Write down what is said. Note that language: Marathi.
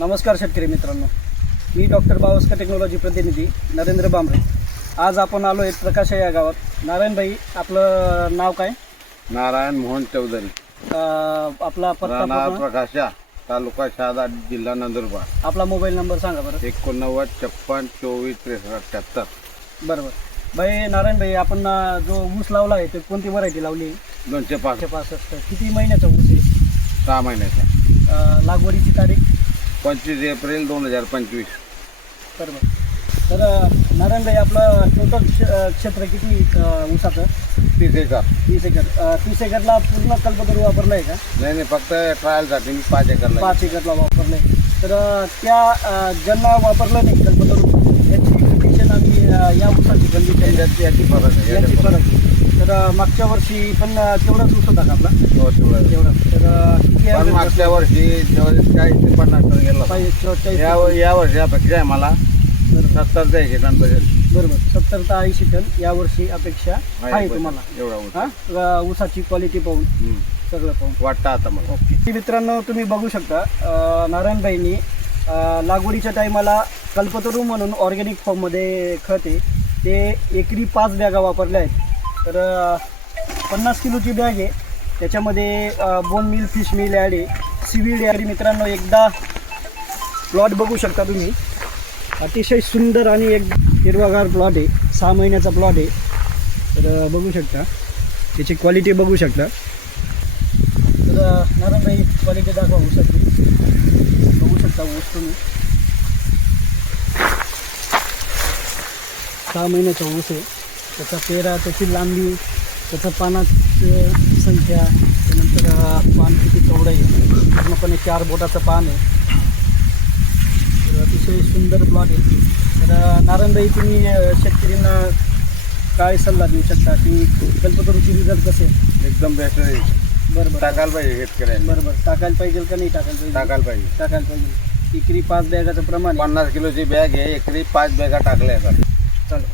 नमस्कार शेतकरी मित्रांनो. मी डॉक्टर बावस्कर टेक्नॉलॉजी प्रतिनिधी नरेंद्र बांबरे. आज आपण आलो आहे प्रकाशा या गावात. नारायणभाई आपलं नाव काय? नारायण मोहन चौधरी. अं, आपला पत्ता पूर्ण? प्रकाशा तालुका शहादा जिल्हा नंदुरबार. आपला मोबाईल नंबर सांगा बरं. एकोणनव्वद छप्पन चोवीस त्रेसष्ट अठ्ठ्याहत्तर बरोबर. भाई नारायणभाई आपण अं, जो ऊस लावला आहे ते कोणती व्हरायटी लावली आहे? दोनशे पाच एकशे पासष्ट. किती महिन्याचा ऊस आहे? सहा महिन्याच्या अं, लागवडीची तारीख? पंचवीस एप्रिल दोन हजार पंचवीस. बरोबर. तर नारायणभाई आपलं टोटल क्षेत्र किती अं, ऊसाचं तीस एकर. तीस एकर. अं, तीस एकरला पूर्ण कल्पतरू वापरलं आहे का? नाही नाही फक्त ट्रायलसाठी मी पाच एकरला पाच एकरला वापरलं आहे तर अं, त्या अं, ज्यांना वापरलं नाही कल्पतरू याची कंडिशन अं, या ऊसाची कंडिशन याच्यात याची फरक आहे याची याच्यात फरक. आहे. तर मागच्या वर्षी पण तेवढाच ऊस होता का आपला? हो, तेवढं. तेवढाच. तर अं, किती पण average मागच्या वर्षी चाळीस ते पन्नास टन गेला पाहिजे चौचाळीस या या वर्षी अपेक्षा आहे मला. सत्तर ते ऐंशी टन बसेल बरोबर. सत्तर ते ऐंशी टन यावर्षी अपेक्षा आहे तुम्हाला. एवढा ऊस. हा? ऊसाची क्वालिटी पाहून हम्म. सगळं पाहून. वाटतं आता मला. ओके. मित्रांनो तुम्ही बघू शकता अं, नारायणबाईंनी अं, लागवडीच्या टायमाला कल्पतरू म्हणून ऑर्गॅनिक फॉर्ममध्ये खत आहे. ते एकरी पाच बॅगा वापरल्या आहेत. तर पन्नास किलोची बॅग आहे. त्याच्यामध्ये bone meal fish meal add आहे. सिव्हिड ॲड मित्रांनो एकदा प्लॉट बघू शकता तुम्ही. अतिशय सुंदर आणि एक हिरवागार प्लॉट आहे. सहा महिन्याचा प्लॉट आहे. तर बघू शकता. त्याची क्वालिटी बघू शकता. तर नारायणभाई क्वालिटी दाखवा ऊसाची. बघू शकता ऊस तुम्ही. सहा महिन्याचा ऊस आहे. त्याचा पेरा त्याची लांबी त्याचं पानाचं संख्या त्यानंतर पान किती चौडं आहे. पूर्णपणे चार बोटाचं पान आहे. तर अतिशय सुंदर प्लॉट आहे. तर नारायणभाई तुम्ही शेतकऱ्यांना काय सल्ला देऊ शकता? की कल्पतरूची रिझल्ट कसे एकदम बेस्ट आहे. बरं बरं. टाकायला पाहिजे शेतकऱ्यांनी. बरं बरं. टाकायला पाहिजे का नाही टाकायला पाहिजे? टाकायला पाहिजे. टाकायला पाहिजे. एकरी पाच बॅगाचं प्रमाण. पन्नास किलोची बॅग आहे एकरी पाच बॅगा टाकल्या का चालेल.